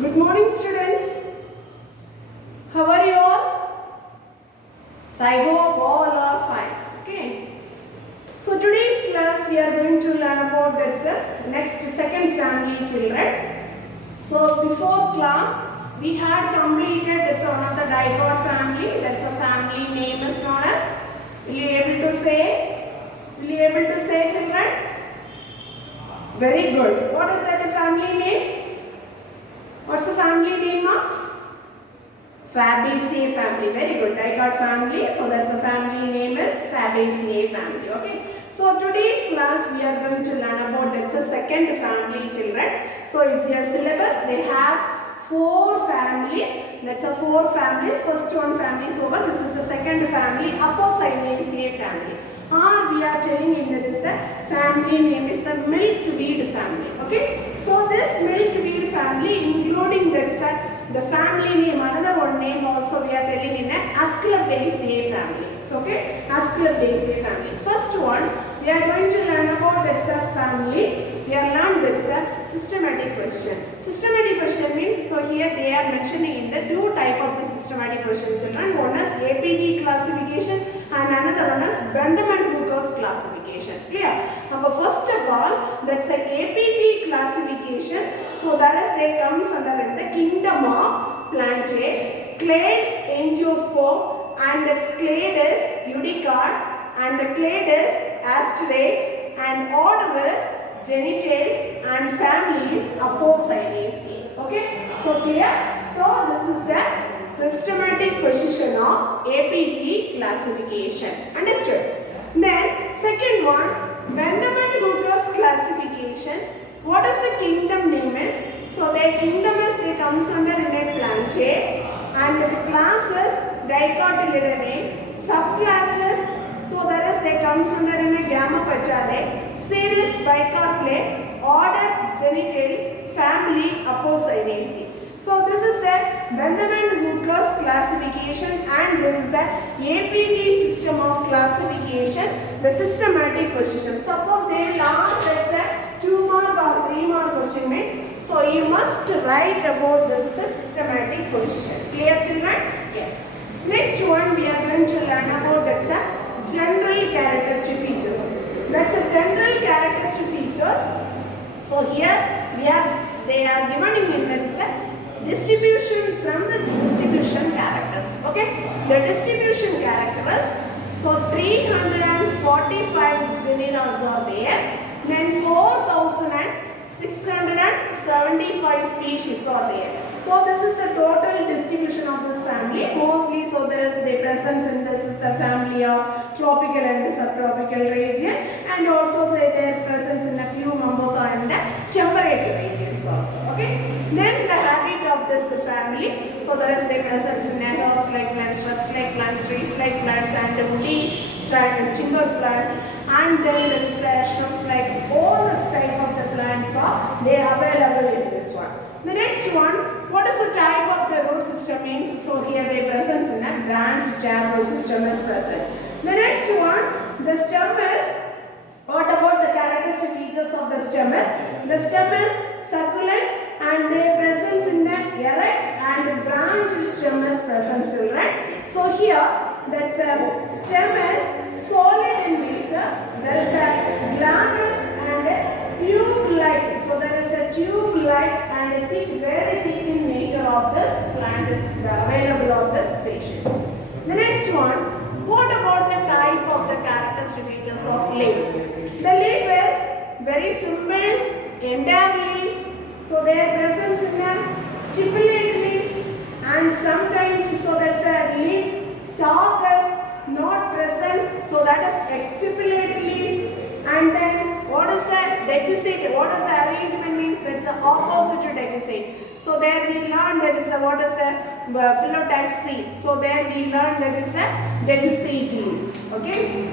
Good morning, students. How are you all? So I hope all are fine. Okay. So today's class we are going to learn about this next second family children. So before class we had completed that's one of the dicot family. That's a family name is known as. Will you able to say? Will you able to say, children? Very good. What is that family name? What's the family name now? Fabaceae family. Very good. Dicot family. So that's the family name is Fabaceae family. Okay. So today's class we are going to learn about that's a second family children. So it's your syllabus. They have 4 families. That's a 4 families. First one family is over. This is the second family, Apocynaceae family. Or we are telling in that is the family name is a milkweed family. Okay. So this milkweed family including that's the family name, another one name also we are telling in a Asclepiadaceae family. So okay, Asclepiadaceae family. First one we are going to learn about that's a family. We are learned that's a systematic position. Systematic position means, so here they are mentioning in the 2 type of the systematic position children. One is APG classification and another one is Bendham and Hooker's classification. Clear? Now first of all, that's an APG classification. So that is they comes under the kingdom of Plantae, clade angiosperm, and that's clade is Eudicards, and the clade is Asteroids, and order is Genitales, and family is Apocynaceae. Okay, so clear? So this is the systematic position of APG classification. Understood? Then second one, Bendham and Hooker's classification. What is the kingdom name is? So their kingdom is they comes under in a Plantae, and the classes Dicotyledonate, subclasses. So that is they comes under in a Gamma Petalae, series Bicarpale, order Genitales, family Apocynaceae. So this is the Bendham and Hooker's classification, and this is the APG system of classification, the systematic position. Suppose they will ask let's say 2 mark or 3 mark question means, so you must write about this is the systematic position. Clear children? Yes. Next one we are going to learn about that's a general characteristic features. That's a general characteristic features. So here they are given in that is a distribution from the distribution characters. Okay, the distribution characters. So 345 genera are there. Then 4,675 species are there. So this is the total distribution of this family. Mostly, so there is the presence in this is the family of tropical and subtropical region, and also their presence in a few members are in the temperate regions also. Okay. Then the habit of this family. So there is the presence in herbs like plants, shrubs like plants, trees like plants, and woody timber plants. And then there is shrubs like all this type of the plants are they are available in this one. The next one, what is the type of the root system means? So here the presence in a branched jab root system is present. The next one, the stem is, what about the characteristic features of the stem is? The stem is succulent and their presence in the erect and branched stem is present children. So here that's a stem is solid in nature. There is a glabrous and a tube-like. So there is a tube-like and a thick, very thick in nature of this plant, the available of the species. The next one, what about the type of the characteristic features of leaf? The leaf is very simple, entire leaf. So their presence in a stipulate leaf, and sometimes so that's a leaf stalk is not present, so that is exstipulate leaf. And then what is the decussate? What is the arrangement means? That's the opposite to decussate. So there we learn that is what is the phyllotype C. So there we learn that is the decussate leaves. Okay.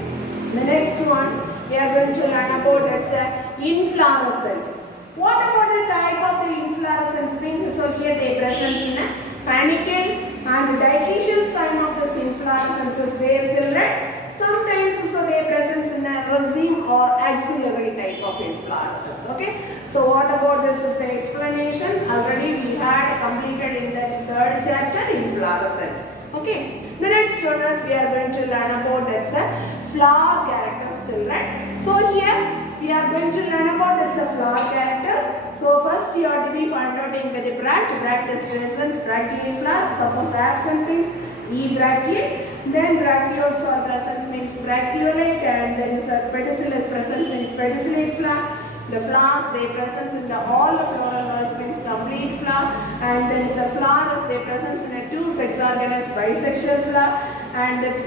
The next one we are going to learn about that's the inflorescence. What about the type of the inflorescence means? So here they presence in a panicle, and the dichitial sign of this inflorescence is there children. Sometimes so they presence in a raceme or axillary type of inflorescence. Okay. So what about this is the explanation. Already we had completed in that third chapter, inflorescence. Okay. The next chapter we are going to learn about that's a flower characters, children. So here we are going to learn about that's a flower characters. So first you have to be found out in the bract is presence, bracteate flower. Suppose absent means ebracteate. Then bracteoles or presence means bracteolate, and then pedicellus presence means pedicellate flower. The flowers they presence in the all the floral worlds means complete flower, and then the flowers they presence in a two sex organelles bisexual flower, and that's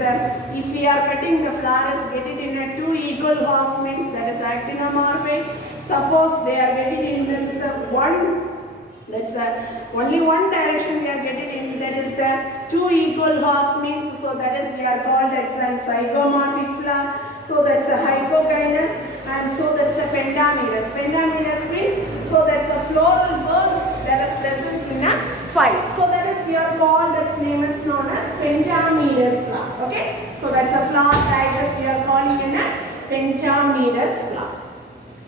if we are cutting the flowers get it in a two equal half means that is actinomorphic. Suppose they are getting in there is a one, that's only one direction we are getting in, that is the two equal half means, so that is we are called as a zygomorphic flower. So that's a hypokynous, and so that's a pentamerous. Pentamerous means, so that's a floral bulbs that is present in a 5. So that is we are called, its name is known as pentamerous flower. Okay. So that's a flower type as we are calling in a pentamerous flower.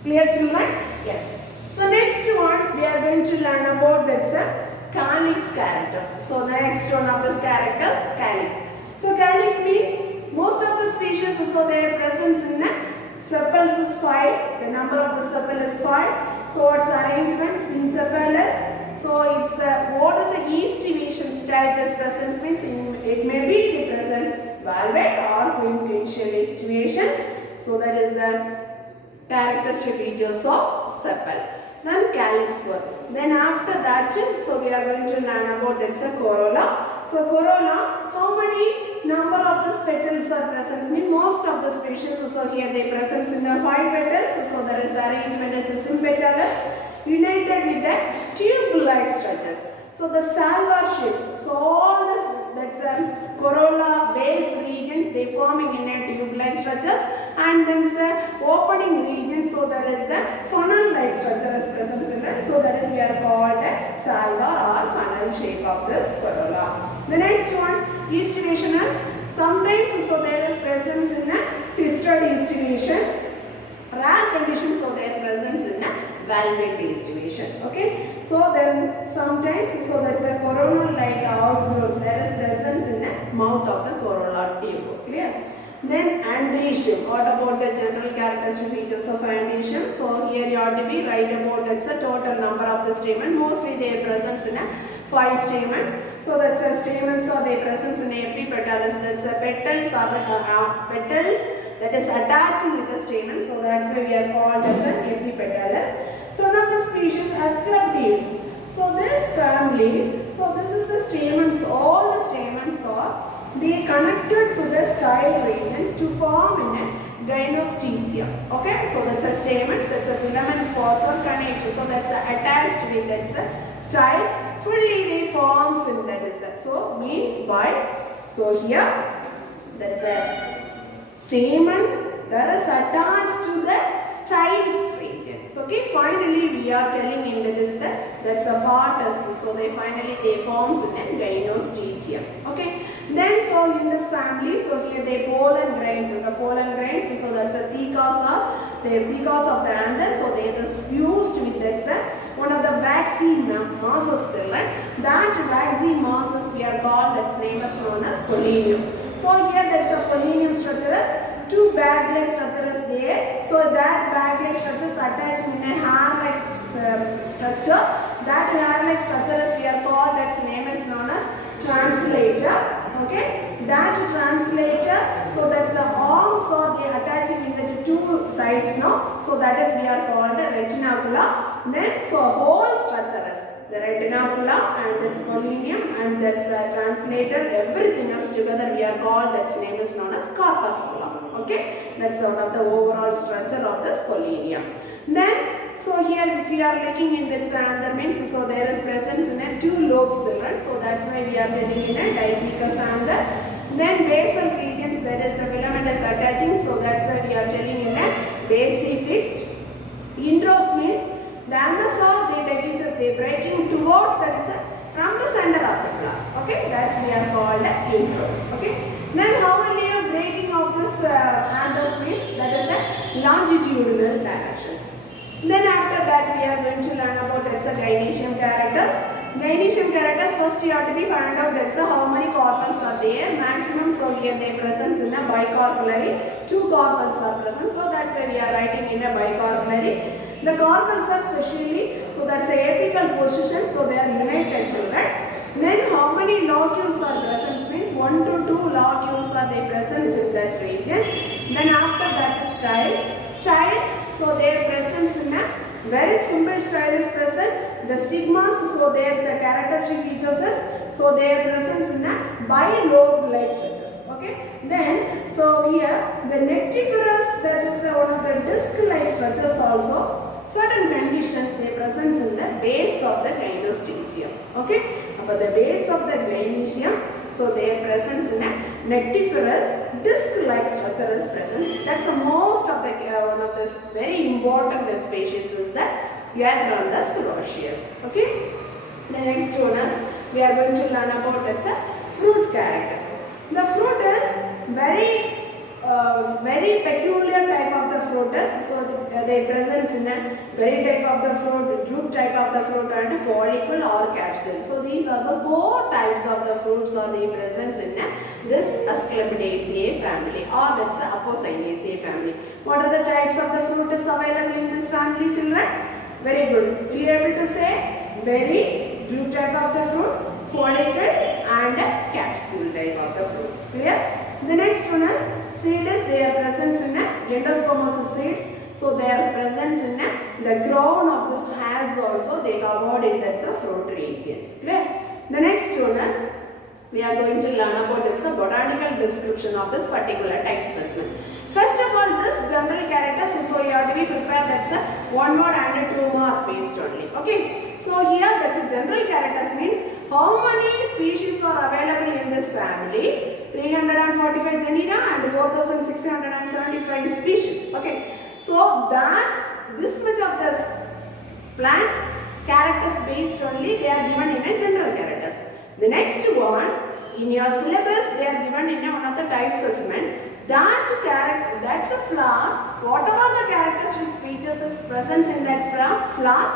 Clear, children? Yes. So next one we are going to learn about that's a calyx characters. So the next one of this characters, calyx. So calyx means most of the species, so their presence in the sepals is 5. The number of the sepal is 5. So what's the arrangement? Synsepalous. So it's what is the east deviation style this presence means? It may be the present valvate or quintessential east deviation. So that is the characteristic features of sepal. Then calyx work. Then after that, so we are going to learn about that's a corolla. So corolla, how many number of the petals are present? Mean most of the species, so here they present in the 5 petals. So there is the arrangement is sympetals united with the tube-like structures. So the salvar shapes. So all the that's corolla base regions they forming in a tube-like structures, and then the opening region. So there is the funnel-like structure is present in it. So that is we are called a salvar or funnel shape of this corolla. The next one, east deviation is sometimes so there is presence in a twisted east deviation. Rare conditions, so their presence in a valvate east deviation. Okay. So then sometimes so there is a coronal like outgrowth. There is presence in the mouth of the corolla tube. Clear? Then androecium. What about the general characteristic features of androecium? So here you have to be right about that's the total number of the stamen. Mostly their presence in a 5 stamens. So that's the stamens or their presence in epipetalous. That's the petals are petals that is attaching with the stamen. So that's why we are called as an epipetalous. So one of the species Asclepiades. So this family, so this is the stamens. All the stamens are they connected to the style regions to form in a gynostegia. Okay, so that's a stamens, that's a filaments spots or connected. So that's attached with that's a styles. Fully they forms in that is that. So means by, so here that's a stamens that is attached to the styles regions. Okay, finally we are telling in that is that that's a part as so they finally they forms in a gynostegia. Okay. Then so in this family, so here they pollen grains. So the pollen grains, so that's a thecas of the anther. So they are fused with that's one of the waxy masses children. That waxy masses we are called, that's name is known as pollinium. So here there is a pollinium structure as two bag-like structures there. So that bag-like structure is attached in a hair-like structure. That hair-like structure we are called, that's name is known as translator. Okay, that translator, so that's the arms or they attaching in the two sides now. So that is we are called the retinacula. Then so whole structure is the retinacula and that's pollinium and that's the translator. Everything is together we are called, that's name is known as corpusculum. Okay, that's one of the overall structure of this pollinia. Then so here if we are looking in this anther means so there is presence in a 2 lobes children. So that's why we are getting in a dithecous anther. Then basal regions, that is the filament is attaching. So that's why we are telling in a basifixed. Intros means the anthers are they divises they breaking towards that is from the center of the flower. Okay, that's we are called intros. Okay. Then how many breaking of this anthers means that is the longitudinal directions. Then after that we are going to learn about that's the gynoecium characters. Gynoecium characters, first you have to be find out that's how many carpels are there. Maximum, so here they present in a bicarpellary. 2 carpels are present, so that's why we are writing in a bicarpellary. The carpels are specially, so that's the apical position, so they are united children. Then how many locules are present means 1 to 2 locules are they present in that region. Then after that style, so their presence in a very simple style is present. The stigmas, so their the characteristic features is, so their presence in a bilobed like structures. Okay. Then so here the nectiferous, that is the one of the disc-like structures also. Certain conditions they present in the base of the gynostegium. Okay. But the base of the gynoecium, so their presence in a nectiferous disc-like structure is present. That's the most of the one of this very important species is the Gathranthus roseus. Okay. The next one is we are going to learn about that's a fruit characters. The fruit is very peculiar type of the fruit is, so they present in a very type of the fruit, drupe type of the fruit and follicle or capsule. So these are the 4 types of the fruits or they present in this Asclepidaceae family or that's the Apocynaceae family. What are the types of the fruit is available in this family children? Very good. Will you able to say? Very drupe type of the fruit, follicle and capsule type of the fruit. Clear? The next one is seed is their presence in endospermosis seeds. So their presence in the crown of this has also they covered in that's a fruit regions. Clear? The next one is we are going to learn about this botanical description of this particular type specimen. First of all, this general characters, so you have to be prepared that's a 1 more and a 2 more based only. Okay. So here that's a general characters means how many species are available in this family? 345 genera and 4675 species. Okay. So that's this much of the plants characters based only they are given in a general characters. The next one in your syllabus they are given in one of the type specimen. That's a flower. Whatever the characteristic features is present in that flower,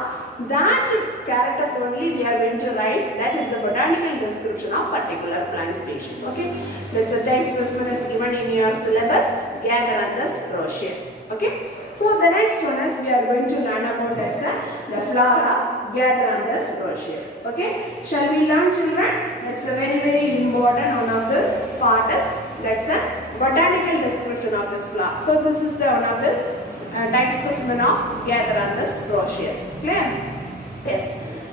that characters only we are going to write. That is the botanical description of particular plant species. Okay, that's a type specimen is given in your syllabus. Gathranthus roseus. Okay, so the next one is we are going to learn about the flora of Gathranthus roseus. Okay, shall we learn children? That's a very important one of this part is that's a botanical description of this flower. So this is the one of this type specimen of Gathranthus roseus. Clear? Yes.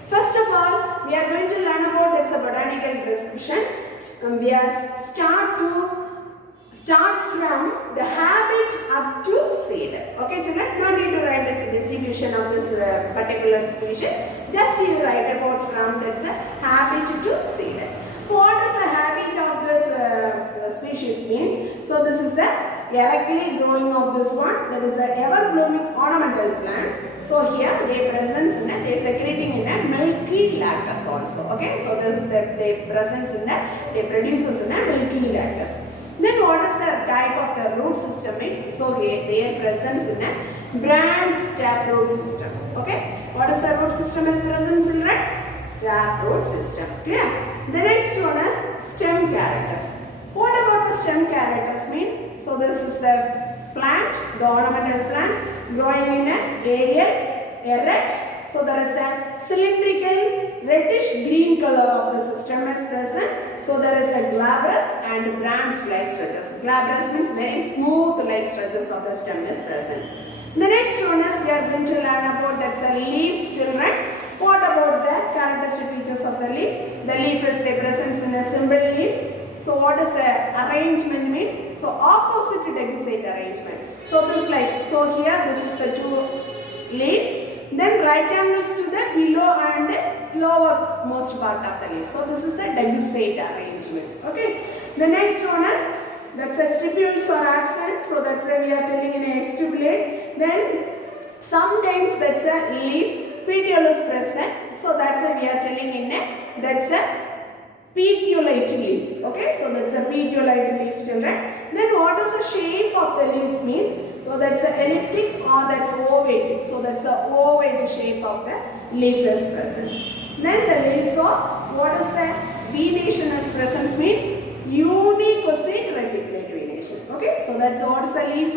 First of all, we are going to learn about its botanical description. We are start from the habit up to seed. Okay, children, no need to write this distribution of this particular species. Just you write about from that's habit to seed. What is the habit of this species means? So this is the erectly growing of this one, that is the ever blooming ornamental plants. So here they presence in a, they secreting in a milky lactus also. Okay, so this is the they presence in a, they produces in a milky lactus. Then what is the type of the root system is? So their presence in a branched taproot systems. Okay, what is the root system is present in a taproot system. Clear? The next one is stem characters. What about the stem characters means? So this is the plant, the ornamental plant growing in an aerial, erect. So there is a cylindrical reddish green color of the stem is present. So there is a glabrous and branch-like structures. Glabrous means very smooth-like structures of the stem is present. The next one is we are going to learn about that's a leaf, children. What about the characteristic features of the leaf? The leaf is the presence in a simple leaf. So what is the arrangement means? So opposite decussate arrangement. So this like, so here this is the 2 leaves. Then right angles to the below and lower most part of the leaf. So this is the decussate arrangements. Okay. The next one is that's the stipules are absent. So that's why we are telling in a extubulate. Then sometimes that's a leaf petiole is present. So that's why we are telling in a that's a petiolate leaf. Okay, so that's a petiolate leaf, children. Then what is the shape of the leaves means? So that's a elliptic or that's ovate. So that's the ovate shape of the leaf is present. Then the leaves are, what is the venation is present means unicosate reticulate venation. Okay, so that's what's the leaf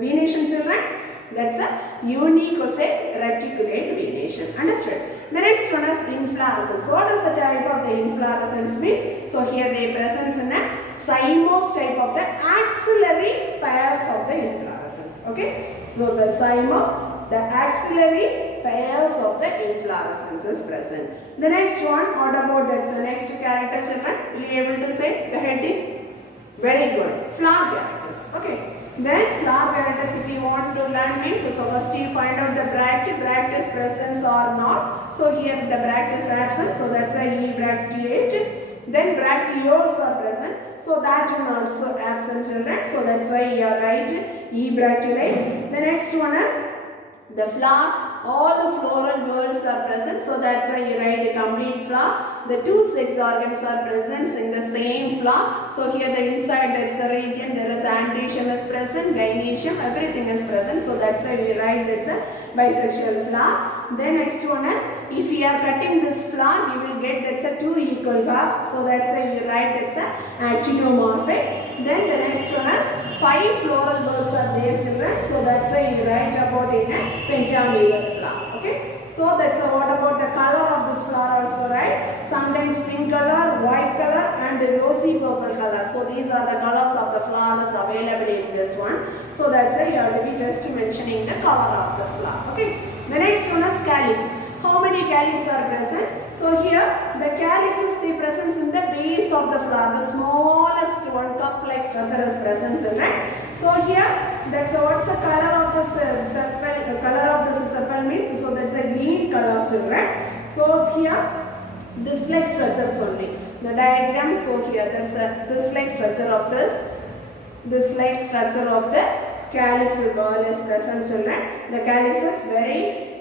venation, children? That's a unicosate reticulate venation. Understood? The next one is inflorescence. What is the type of the inflorescence mean? So here they present in a cymose type of the axillary pairs of the inflorescence. Okay, so the cymose, the axillary pairs of the inflorescence is present. The next one, what about that's the next character, children? Will you able to say the heading? Very good. Flower characters. Okay. Then flower characters, if you want to learn means, so first you find out the bract is present or not. So here the bract is absent, so that's a ebracteate. Then bracteoles are present, so that one also absent, children. So that's why you are right, ebracteolate. The next one is the flower. All the floral whorls are present, so that's why you write a complete flower. The two sex organs are present in the same flower. So here the inside, that's the region, there is androecium is present, gynoecium, everything is present. So that's why we write that's a bisexual flower. Then next one is, if we are cutting this flower, we will get that's a two equal half. So that's why you write that's a actinomorphic. Then the next one is 5 floral whorls are there, children. So that's why you write about in a pentamerous flower. Okay. So that's what about the color of this flower also, right? Sometimes pink color, white color and rosy purple color. So these are the colors of the flowers available in this one. So that's why you have to be just mentioning the color of this flower. Okay. The next one is calyx. How many calyx are present? So here the calyx is the presence in the base of the flower. The smallest one, cup-like structure is present, children. So here that's what's the color of the sepal. The color of the sepal means, so that's a green color, children. So here this like structures only. The diagram. So here that's a this like structure of this like structure of the calyx ball is present, children. The calyx is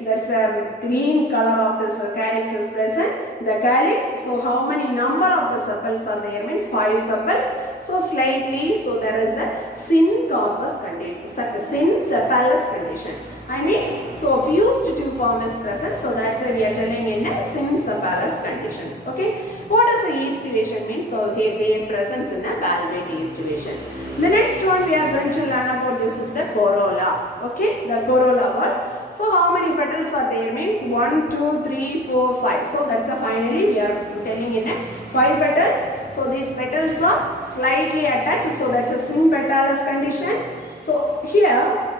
there's a green color of this calyx is present. The calyx, so how many number of the sepals are there means 5 sepals. So slightly, so there is a syncorpus condition, synsepalous condition. I mean, so fused two form is present. So that's why we are telling in a synsepalous conditions. Okay. What does the aestivation mean? So their presence in a valvate aestivation. The next one we are going to learn about this is the corolla. Okay, the corolla one. So how many petals are there means 1, 2, 3, 4, 5. So that's a finally we are telling in a 5 petals. So these petals are slightly attached. So that's a sympetallous condition. So here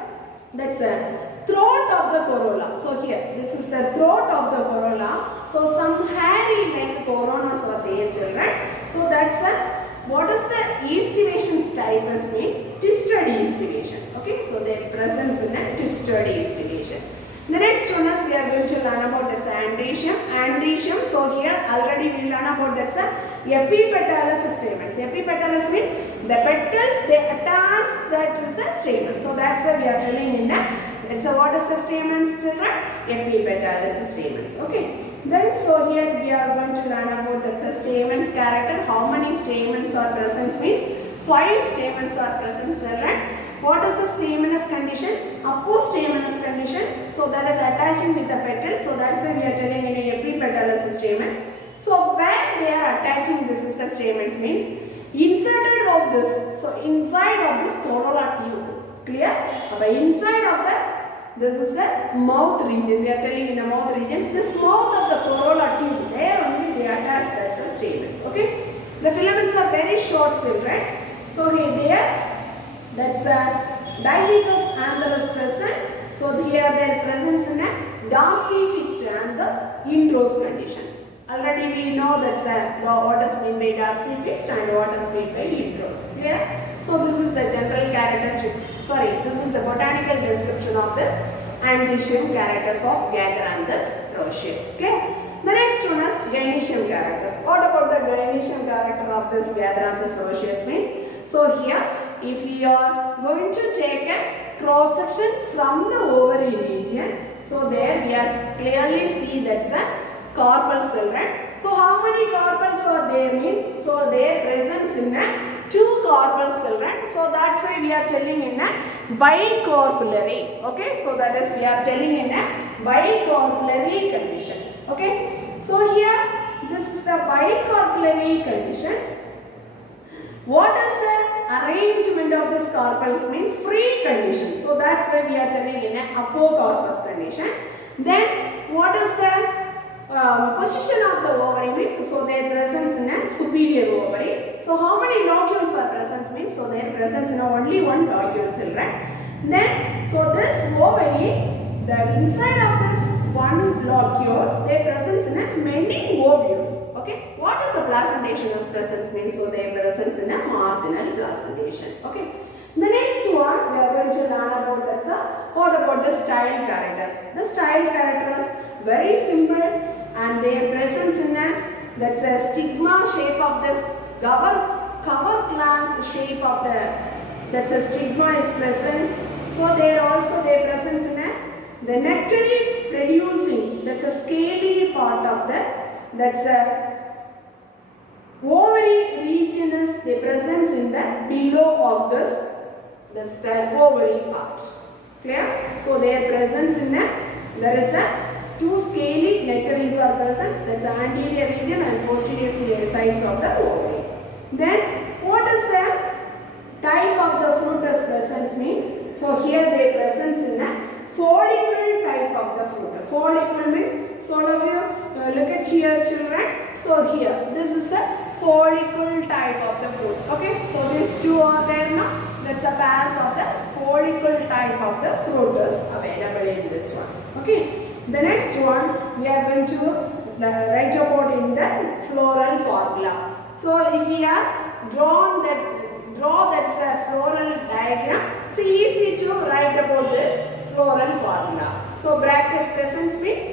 that's a throat of the corolla. So here this is the throat of the corolla. So some hairy like coronas are there, children. So that's a what is the aestivation type is means twisted aestivation. Okay, so their presence in a twisted aestivation. The next one is we are going to learn about that's androecium. Androecium. So here already we learn about that's a epipetalous stamens. Epipetalous means the petals they attach that is the stamen. So that's why we are telling in a so what is the stamens, children? Epipetalous stamens. Okay. Then so here we are going to learn about the stamens character. How many stamens are present means 5 stamens are present, children. What is the staminous condition? Apostaminous condition. So that is attaching with the petal. So that's why we are telling in a epipetalous stamen. So where they are attaching this is the stamens means inserted of this. So inside of this corolla tube. Clear? But inside of the this is the mouth region. We are telling in the mouth region. This mouth of the corolla tube, there only they attach that's the stamens. Okay. The filaments are very short, children. So here there, that's a dilicus anther is present. So here their presence in a Darcy-fixed anthers in rose conditions. Already we know that's what is meant by Darcy-fixed and what is meant by Lindros. Clear? So this is the general characteristic. This is the botanical description of this androecium characters of Gatheranthus rosceus. Clear? The next one is gynoecium characters. What about the gynoecium character of this Gatheranthus rosceus means? So here, if we are going to take a cross section from the ovary region, so there we are clearly see that's a carpel cell, right? So how many carpels are there means, so their presence in a 2 carpel cell, right? So that's why we are telling in a bicarpellary, okay? So that is we are telling in a bicarpellary conditions, okay? So here this is the bicarpellary conditions. What is the arrangement of this carpels means free condition. So that's why we are telling in a apocarpus condition. Then what is the position of the ovary means, so their presence in a superior ovary. So how many locules are present means, so their presence in only one locule, children. Then so this ovary, the inside of this one locule, their presence in a many ovules. Okay, what is the placentation as presence means, so their presence in a marginal placentation. Okay, the next one we are going to learn about that's what about the style characters. The style characters very simple, and their presence in a, that's a stigma shape of this cover gland shape of the, that's a stigma is present. So there also their presence in a, the nectary producing, that's a scaly part of the, that's a ovary region is the presence in the below of this the ovary part. Clear? So their presence in a, there is a 2 scaly nectaries are present, that's the anterior region and posterior sides of the ovary. Then what is the type of the fruit as presence mean? So here they presence in a follicle type of the fruit. Follicle means, so all of you look at here, children. So here this is the follicle type of the fruit. Okay, so these two are there now. That's a pairs of the follicle type of the fruit is available in this one. Okay. The next one we are going to write about in the floral formula. So if we are draw that's a floral diagram, it's easy to write about this floral formula. So bracteus presence means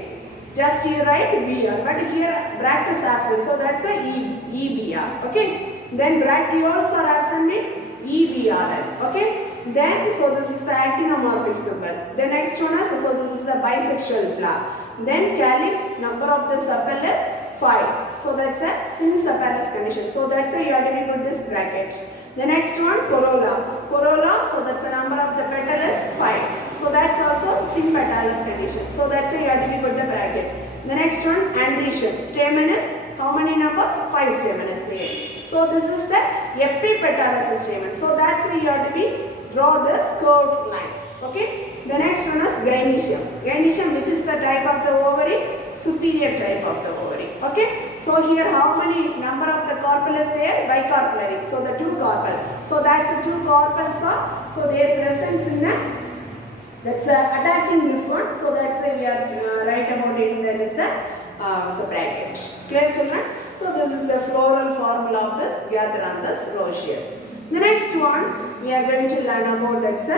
just you write BR, but here bracteus absent, so that's a EBR. Okay. Then bracteoles are absent means EBRL. Okay. Then, so this is the actinomorphic symbol. The next one is, so this is the bisexual flower. Then calyx, number of the sepal is 5. So that's a synsepalous condition. So that's why you have to put this bracket. The next one, corolla. Corolla, so that's the number of the petal is 5. So that's also sympatalous condition. So that's why you have to put the bracket. The next one, androecium. Stamen is, how many numbers? 5 stamen is there. So this is the epipetalous stamen. So that's why you have to draw this curved line. Okay. The next one is gynoecium. Gynoecium, which is the type of the ovary? Superior type of the ovary. Okay. So here how many number of the carpel is there? Bicarpellary. So the 2 carpel. So that's the 2 carpels are. So their presence in the, that's attaching this one. So that's why we are write about it. That is the so bracket. Clear, children? So this is the floral formula of this Gatheranthus rosceus. The next one we are going to learn about that's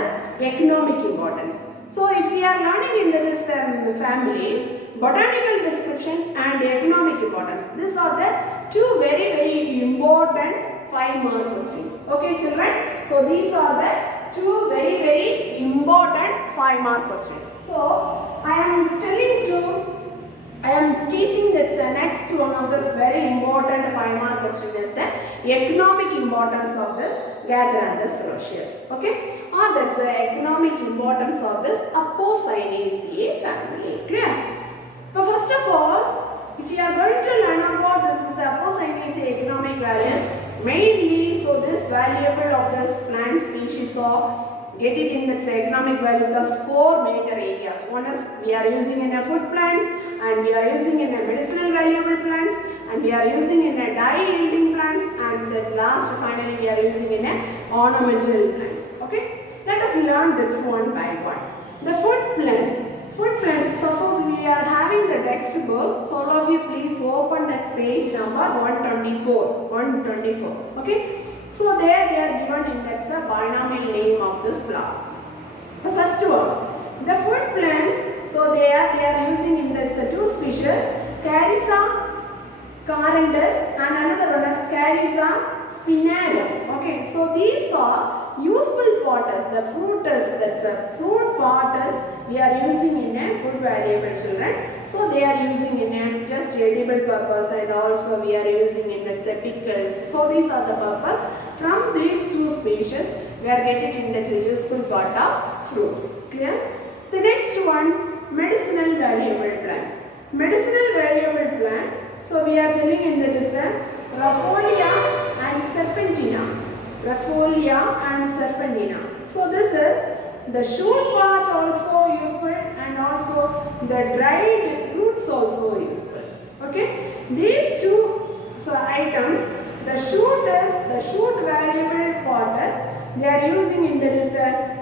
economic importance. So if we are learning in this families, botanical description and economic importance, these are the 2 very important 5-mark questions. Okay, children. So these are the 2 very important 5-mark questions. So I am teaching this next one of this very important 5-mark question is the economic importance of this Gatheranthus rosceus. Okay, or that's the economic importance of this Apocynaceae family. Clear? Now first of all, if you are going to learn about this is the Apocynaceae economic values, mainly so this valuable of this plant species or get it in its economic value, thus 4 major areas. One is we are using in a food plants, and we are using in a medicinal valuable plants, and we are using in a dye yielding plants, and the last finally we are using in a ornamental plants. Okay, let us learn this one by one. The food plants, suppose we are having the textbook, so all of you please open that page number 124. Okay. So there they are given in that's the binomial name of this flower. The first one, the food plants, so they are using in that's 2 species, Carissa carindus and another one is Carissa spinarum. Okay, so these are useful potters, the fruiters, that's a fruit potters we are using in a food valuable children. So they are using in a just edible purpose, and also we are using in the pickles. So these are the purpose. From these two species we are getting in the useful part of fruits. Clear? The next one, medicinal valuable plants. Medicinal valuable plants. So we are telling in that is the Rafflesia and Serpentina. Rafflesia and Serpentina. So this is the shoot part also useful, and also the dried roots also useful. Okay. These two items, the shoot valuable potters, they are using in that is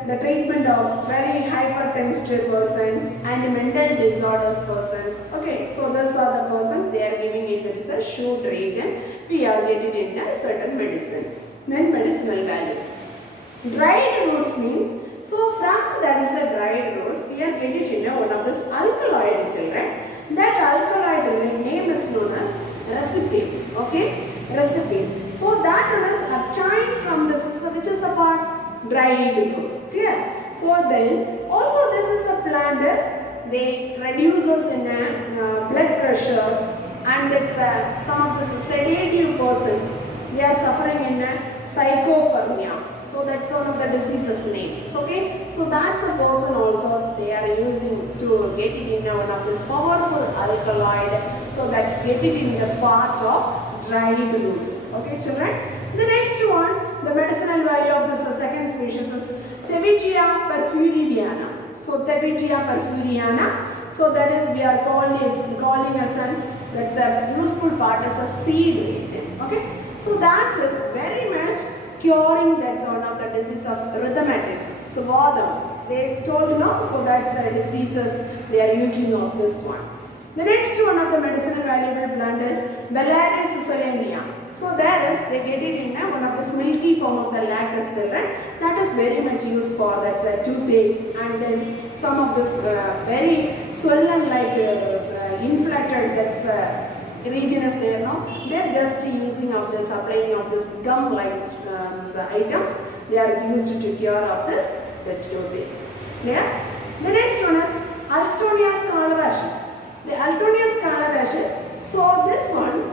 the treatment of very hypertensive persons and mental disorders persons. Okay, so those are the persons they are giving in this shoot region. We are getting in a certain medicine. Then medicinal values. Dried roots means, so from that is a dried roots, we are getting in one of this alkaloid children. That alkaloid name is known as recipe. Okay, recipe. So that one is obtained from this, which is the part dried roots. Clear? So then also this is the plant is they reduces in a blood pressure, and it's some of the sedative persons they are suffering in a psychophrenia. So that's one of the diseases name. So, okay, so that's a person also they are using to get it in one of this powerful alkaloid. So that's get it in the part of dried roots. Okay, children. The next one, the medicinal value of this second species is Tevitia purpureana. So Tevitia purpureana. So that is we are calling as an that's a useful part as a seed region. Okay. So that is very much curing, that's one of the disease of rheumatism. So Vadam, they told no, so that's a diseases they are using of this one. The next one of the medicinal valuable plant is Bellaris solenia. So there is, they get it in one of the milky form of the lactose children. That is very much used for, that's a toothache, and then some of this very swollen like inflated, that's region is there now. They are just using of this, applying of this gum like items. They are used to cure of this the toothache. Clear? The next one is Alstonia scalar ashes. The Alstonia scalar ashes. So this one,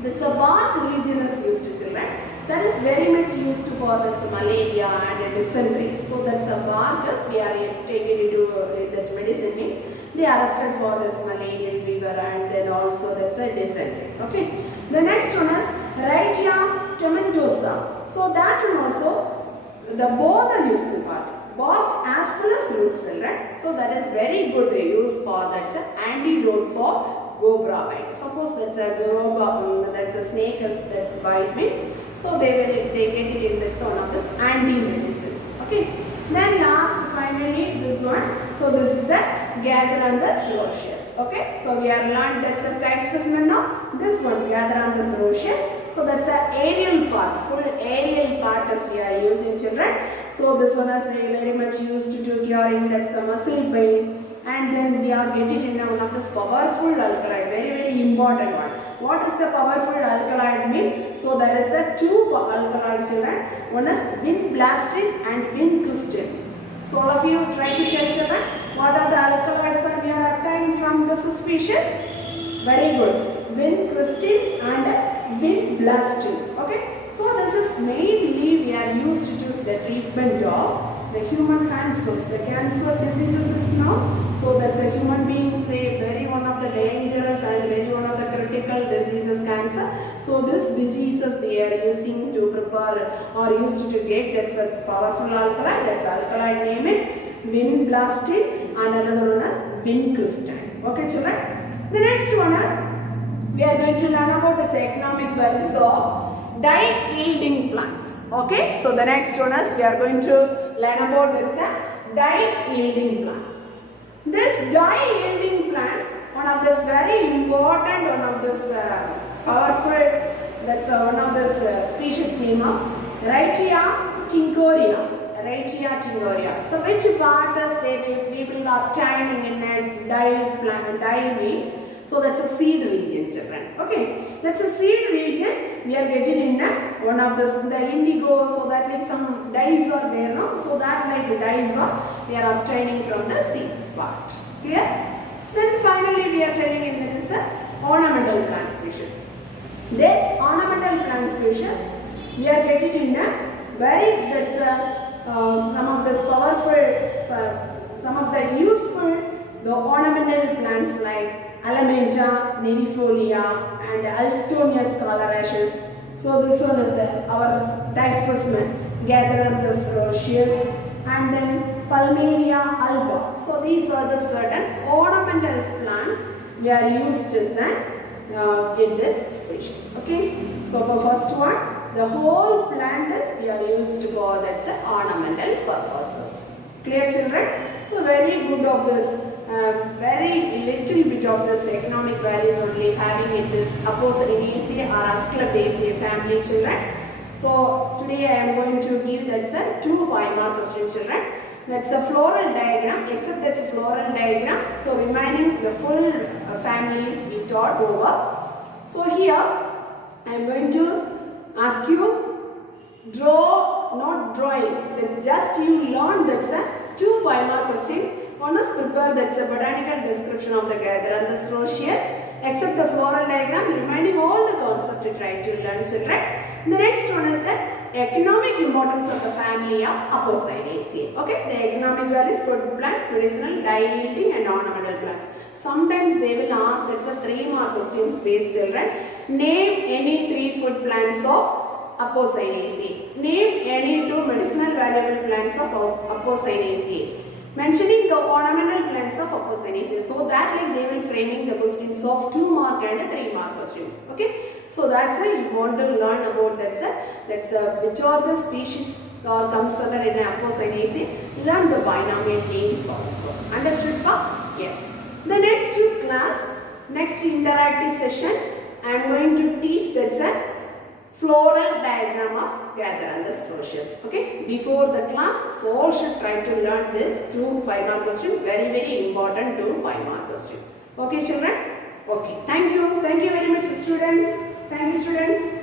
this bark region is used to children. That is very much used for this malaria and dysentery. So that's a bark we are taking into that medicine means they are arrested for this malarial fever, and then also that's a dysentery. Okay. The next one is Rhytia tomentosa. So that one also, the both are useful part, bark as well as roots children. So that is very good use for, that's an antidote for cobra bite. Suppose that's a cobra, that's a snake that's bite means, so they get it in this one of this anti-medicines. Okay. Then last finally this one. So this is the Gatheranthus roseus. Okay. So we have learned that's a type specimen now. This one Gatheranthus roseus. So that's the aerial part, full aerial part as we are using children. So this one is very much used to curing that's a muscle pain. And then we are getting in one of this powerful alkaloid, very important one. What is the powerful alkaloid means? So there is the two alkaloids children. One is vinblastine and vincrystines. So all of you try to tell children what are the alkaloids that we are obtained from this species? Very good. Vincrystine and vinblastine. Okay. So this is mainly we are used to the treatment of the human cancers, the cancer diseases is now. So that's a human beings, they very one of the dangerous and very one of the critical diseases cancer. So this diseases they are using to prepare or used to get, that's a powerful alkaloid, that's alkaloid name it vinblastine, and another one is vincrystine. Okay children. The next one is we are going to learn about its economic values of dye-yielding plants. Okay, so the next one is we are going to learn about this dye-yielding plants. This dye-yielding plants, one of this very important, one of this powerful, that's one of this species name of Rhytia tingoria. Rhytia tingoria. So which part is we will obtain in a dye plant, dye means. So that's a seed region, children. Okay, that's a seed region. We are getting in one of the indigo, so that like some dyes are there, no? So that like the dyes are we are obtaining from the seed part. Clear? Then finally we are telling in that is a ornamental plant species. This ornamental plant species we are getting in a very some of the powerful, some of the useful the ornamental plants like Alamenta, Nerifolia and Alstonia scholaraceus. So this one is our type specimen, Gatheranthus roscius, and then Palmeria alba. So these are the certain ornamental plants we are used as in this species. Okay. So for first one, the whole plant is we are used for that's ornamental purposes. Clear, children? So very good of this. Very little bit of this economic values only having in this Apocynaceae or Asclepiaceae family, children. So today I am going to give that's a 2 5-mark question, children. That's a floral diagram, except that's a floral diagram. So remaining the full families we taught over. So here I am going to ask you draw, not drawing, but just you learn that's a 2 5-mark question. One is prepare that's a botanical description of the Gatheranthus roscius, except the floral diagram, reminding all the concepts you try to learn, children. The next one is the economic importance of the family of Apocynaceae. Okay, the economic values food plants, medicinal, dye yielding and ornamental plants. Sometimes they will ask that's a 3-mark questions based, children. Name any 3 food plants of Apocynaceae. Name any 2 medicinal valuable plants of Apocynaceae. Mentioning the ornamental plants of Apocynaceae. So that like they will framing the questions of 2-mark and 3-mark questions. Okay. So that's why you want to learn about which are the species or comes under in Apocynaceae. Learn the binomial names also. Understood, pa? Yes. The next class, next interactive session, I am going to teach that's a floral diagram of Gatheranthus roscius. Okay. Before the class, so all should try to learn this 2 5-mark question. Very, very important 2 5-mark question. Okay, children? Okay. Thank you. Thank you very much, students. Thank you, students.